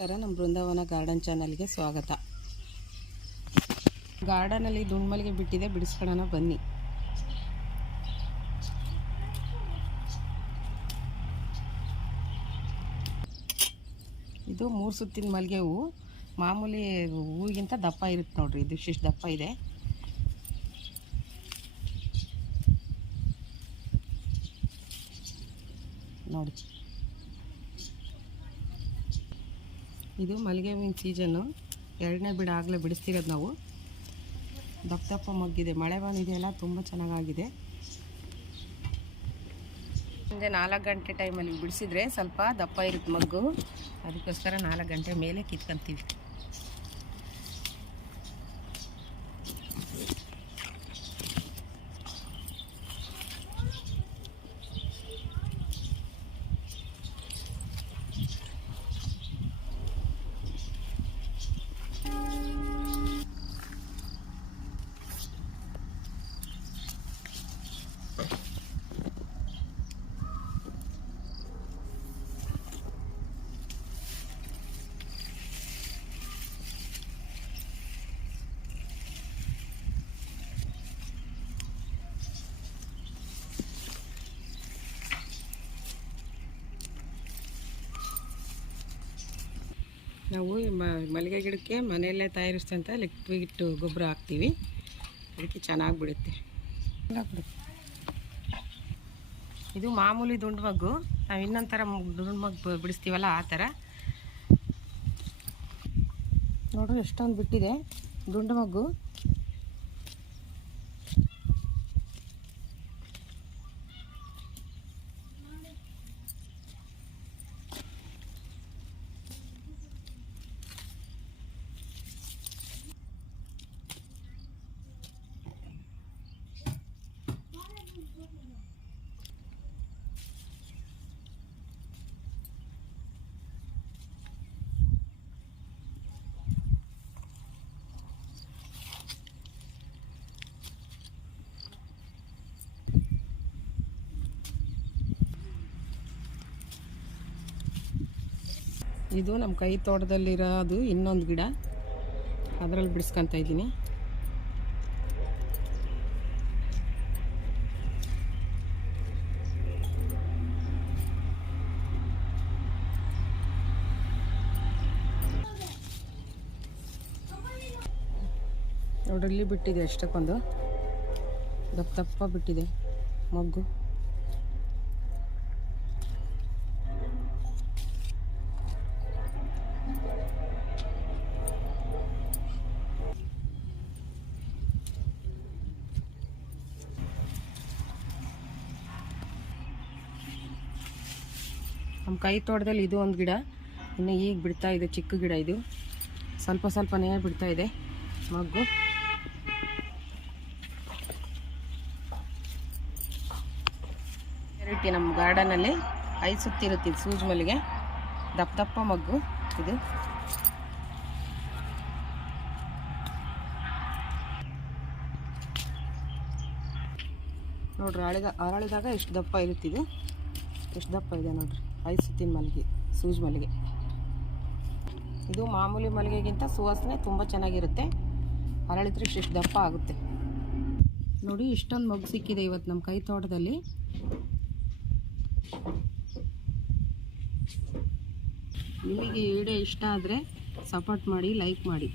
ನಮಸ್ಕಾರ, ನಮ್ಮ ಬೃಂದಾವನ ಗಾರ್ಡನ್ ಚಾನಲ್ಗೆ ಸ್ವಾಗತ. ಗಾರ್ಡನಲ್ಲಿ ದುಂಡ್ಮಲ್ಲಿಗೆ ಬಿಟ್ಟಿದೆ, ಬಿಡಿಸ್ಕೊಳ್ಳೋಣ ಬನ್ನಿ. ಇದು 3 ಸುತ್ತಿನ ಮಲ್ಲಿಗೆ ಹೂವು. ಮಾಮೂಲಿ ಹೂವಿಗಿಂತ ದಪ್ಪ ಇರುತ್ತೆ ನೋಡ್ರಿ. ಇದು ಇಷ್ಟು ದಪ್ಪ ಇದೆ. ನೋಡಿ, ಇದು ಮಲ್ಲಿಗೆ ಹೂವಿನ ಸೀಸನ್ನು. 2ನೇ ಬಿಡ ಆಗಲೇ ಬಿಡಿಸ್ತಿರೋದು ನಾವು. ದಪ್ಪ ದಪ್ಪ ಮಗ್ಗಿದೆ, ಮಳೆ ಬಂದಿದೆಯಲ್ಲ, ತುಂಬ ಚೆನ್ನಾಗಾಗಿದೆ. ಸಂಜೆ 4 ಗಂಟೆ ಟೈಮಲ್ಲಿ ಬಿಡಿಸಿದ್ರೆ ಸ್ವಲ್ಪ ದಪ್ಪ ಇರುತ್ತೆ ಮಗ್ಗು. ಅದಕ್ಕೋಸ್ಕರ 4 ಗಂಟೆ ಮೇಲೆ ಕಿತ್ಕೊಂತೀವಿ. ನಾವು ಮಲ್ಲಿಗೆ ಗಿಡಕ್ಕೆ ಮನೆಯಲ್ಲೇ ತಯಾರಿಸಿದಂಥ ಲಿಕ್ವಿಡ್ ಗೊಬ್ಬರ ಹಾಕ್ತೀವಿ. ಅದಕ್ಕೆ ಚೆನ್ನಾಗಿ ಬಿಡುತ್ತೆ. ಇದು ಮಾಮೂಲಿ ದುಂಡು ಮಗ್ಗು. ನಾವು ಇನ್ನೊಂದು ಥರ ದುಂಡು ಮಗ್ಗು ಬಿಡಿಸ್ತೀವಲ್ಲ, ಆ ಥರ. ನೋಡ್ರಿ ಎಷ್ಟೊಂದು ಬಿಟ್ಟಿದೆ ದುಂಡು ಮಗ್ಗು. ಇದು ನಮ್ಮ ಕೈ ತೋಟದಲ್ಲಿರೋದು ಇನ್ನೊಂದು ಗಿಡ, ಅದರಲ್ಲಿ ಬಿಡಿಸ್ಕೊತ ಇದ್ದೀನಿ. ನೋಡ್ರಲ್ಲಿ ಬಿಟ್ಟಿದೆ, ಎಷ್ಟಕ್ಕೊಂದು ದಪ್ಪ ದಪ್ಪ ಬಿಟ್ಟಿದೆ ಮೊಗ್ಗು. ನಮ್ಮ ಕೈ ತೋಟದಲ್ಲಿ ಇದು ಒಂದು ಗಿಡ ಇನ್ನು ಈಗ ಬಿಡ್ತಾ ಇದೆ. ಚಿಕ್ಕ ಗಿಡ ಇದು, ಸ್ವಲ್ಪ ಸ್ವಲ್ಪನೇ ಬಿಡ್ತಾ ಇದೆ ಮಗ್ಗು. ವೆರೈಟಿ ನಮ್ಮ ಗಾರ್ಡನಲ್ಲಿ 5 ಸುತ್ತಿರುತ್ತೆ. ಇದು ಸೂಜಿ ಮಲ್ಲಿಗೆ, ದಪ್ಪ ದಪ್ಪ ಮಗ್ಗು ಇದು. ನೋಡ್ರಿ, ಅರಳಿದಾಗ ಎಷ್ಟು ದಪ್ಪ ಇರುತ್ತಿದು. ಎಷ್ಟು ದಪ್ಪ ಇದೆ ನೋಡ್ರಿ. 5 ಸುತ್ತಿನ ಮಲ್ಲಿಗೆ, ಸೂಜಿ ಮಲ್ಲಿಗೆ. ಇದು ಮಾಮೂಲಿ ಮಲ್ಲಿಗೆಗಿಂತ ಸುವಾಸನೆ ತುಂಬ ಚೆನ್ನಾಗಿರುತ್ತೆ. ಅರಳಿದ್ರೆ ಇಷ್ಟು ದಪ್ಪ ಆಗುತ್ತೆ. ನೋಡಿ, ಇಷ್ಟೊಂದು ಮಗು ಸಿಕ್ಕಿದೆ ಇವತ್ತು ನಮ್ಮ ಕೈ ತೋಟದಲ್ಲಿ. ನಿಮಗೆ ಈ ವಿಡಿಯೋ ಇಷ್ಟ ಆದರೆ ಸಪೋರ್ಟ್ ಮಾಡಿ, ಲೈಕ್ ಮಾಡಿ.